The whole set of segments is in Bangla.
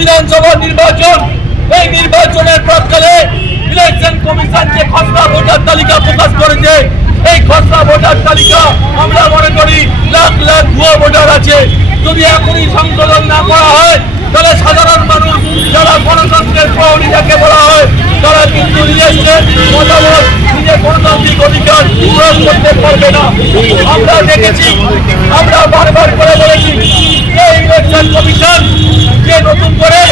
বিধানসভা নির্বাচন, এই নির্বাচনের প্রাককালে ইলেকশন কমিশন যে খসড়া ভোটার তালিকা প্রকাশ করেছে। এই খসড়া ভোটার তালিকা আমরা মনে করি লাখ লাখ ভুয়ো ভোটার আছে। যদি এখনই সংশোধন না করা হয়, তাহলে সাধারণ মানুষ যারা গণতন্ত্রের প্রহরী যাকে বলা হয়, তারা কিন্তু নিজেদের মতামত, নিজের গণতান্ত্রিক অধিকার প্রয়োগ করতে পারবে না। আমরা দেখেছি, আমরা বারবার করে বলেছি যে ইলেকশন কমিশন যে নতুন করে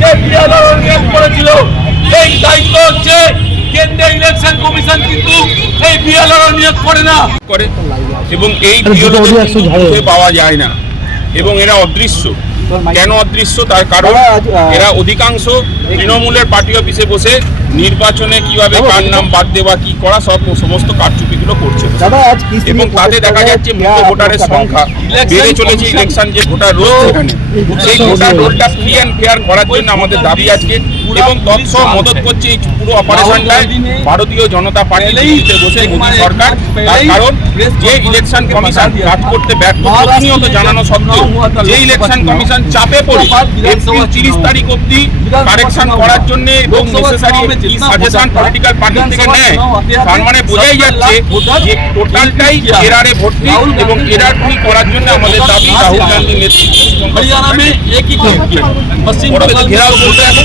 যে বিয়ালার নিয়োগ করেছিল। এই দায়িত্ব হচ্ছে কেন্দ্রীয় ইলেকশন কমিশন কিন্তু এই বিএলআর নিয়োগ করে না। করে এবং এই বিএলআর পাওয়া যায় না। এবং এরা অদৃশ্য। কেন অদৃশ্য? তার কারণ এরা অধিকাংশ তৃণমূলের পার্টি অফিসে বসে নির্বাচনে কীভাবে কার নাম বাদ দেওয়া কি করা সব সমস্ত কারচুপিগুলো করছে। এবং তাতে দেখা যাচ্ছে মৃত ভোটারের সংখ্যা। বেড়ে চলেছে ইলেকশন যে ভোটার রোল সেখানে সেই ভোটার রোলটা ফ্রি অ্যান্ড ফেয়ার করার জন্য আমাদের দাবি আজকে। এবং তৎসহ মদত করছে এই পুরো অপারেশনটায় ভারতীয় জনতা পার্টি বসে মোদী সরকার। তার কারণ যে ইলেকশন কমিশন কাজ করতে ব্যর্থ প্রতিনিয়ত জানানো সত্ত্বেও যে ইলেকশন কমিশন চাপে পড়ে এপ্রিল তিরিশ তারিখ অব্দি কারেকশন করার জন্য এবং নেসেসারি সাজেশন পলিটিক্যাল পার্টি থেকে নেয়? তার মানে বোঝাই যাচ্ছে যে টোটালটাই এরারে ভর্তি এবং এরারটি করার জন্য আমাদের দাবি রাহুল গান্ধী নেতৃত্ব। হরিয়ানা ঘেরাও করতে হবে